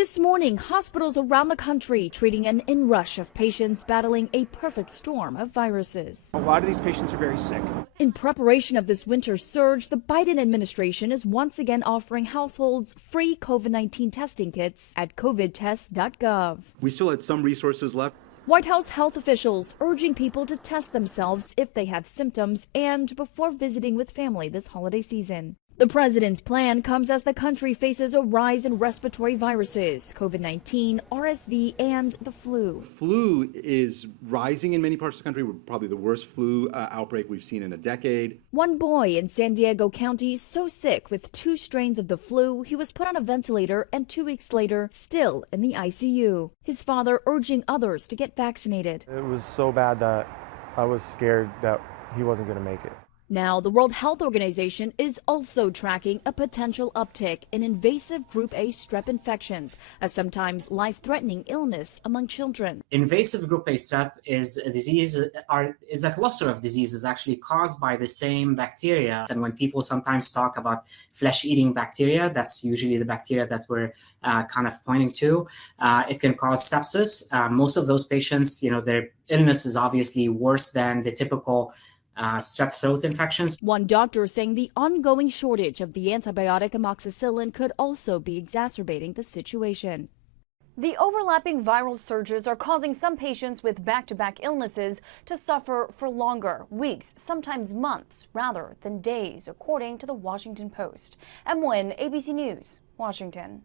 This morning, hospitals around the country treating an inrush of patients battling a perfect storm of viruses. A lot of these patients are very sick. In preparation of this winter surge, the Biden administration is once again offering households free COVID-19 testing kits at covidtests.gov. We still had some resources left. White House health officials urging people to test themselves if they have symptoms and before visiting with family this holiday season. The president's plan comes as the country faces a rise in respiratory viruses, COVID-19, RSV, and the flu. Flu is rising in many parts of the country. We're probably the worst flu outbreak we've seen in a decade. One boy in San Diego County so sick with 2 strains of the flu, he was put on a ventilator and 2 weeks later, still in the ICU. His father urging others to get vaccinated. It was so bad that I was scared that he wasn't going to make it. Now, the World Health Organization is also tracking a potential uptick in invasive group A strep infections, a sometimes life-threatening illness among children. Invasive group A strep is a cluster of diseases actually caused by the same bacteria. And when people sometimes talk about flesh-eating bacteria, that's usually the bacteria that we're kind of pointing to. It can cause sepsis. Most of those patients, their illness is obviously worse than the typical strep throat infections. One doctor saying the ongoing shortage of the antibiotic amoxicillin could also be exacerbating the situation. The overlapping viral surges are causing some patients with back-to-back illnesses to suffer for longer, weeks, sometimes months, rather than days, according to the Washington Post. M. Nguyen, ABC News, Washington.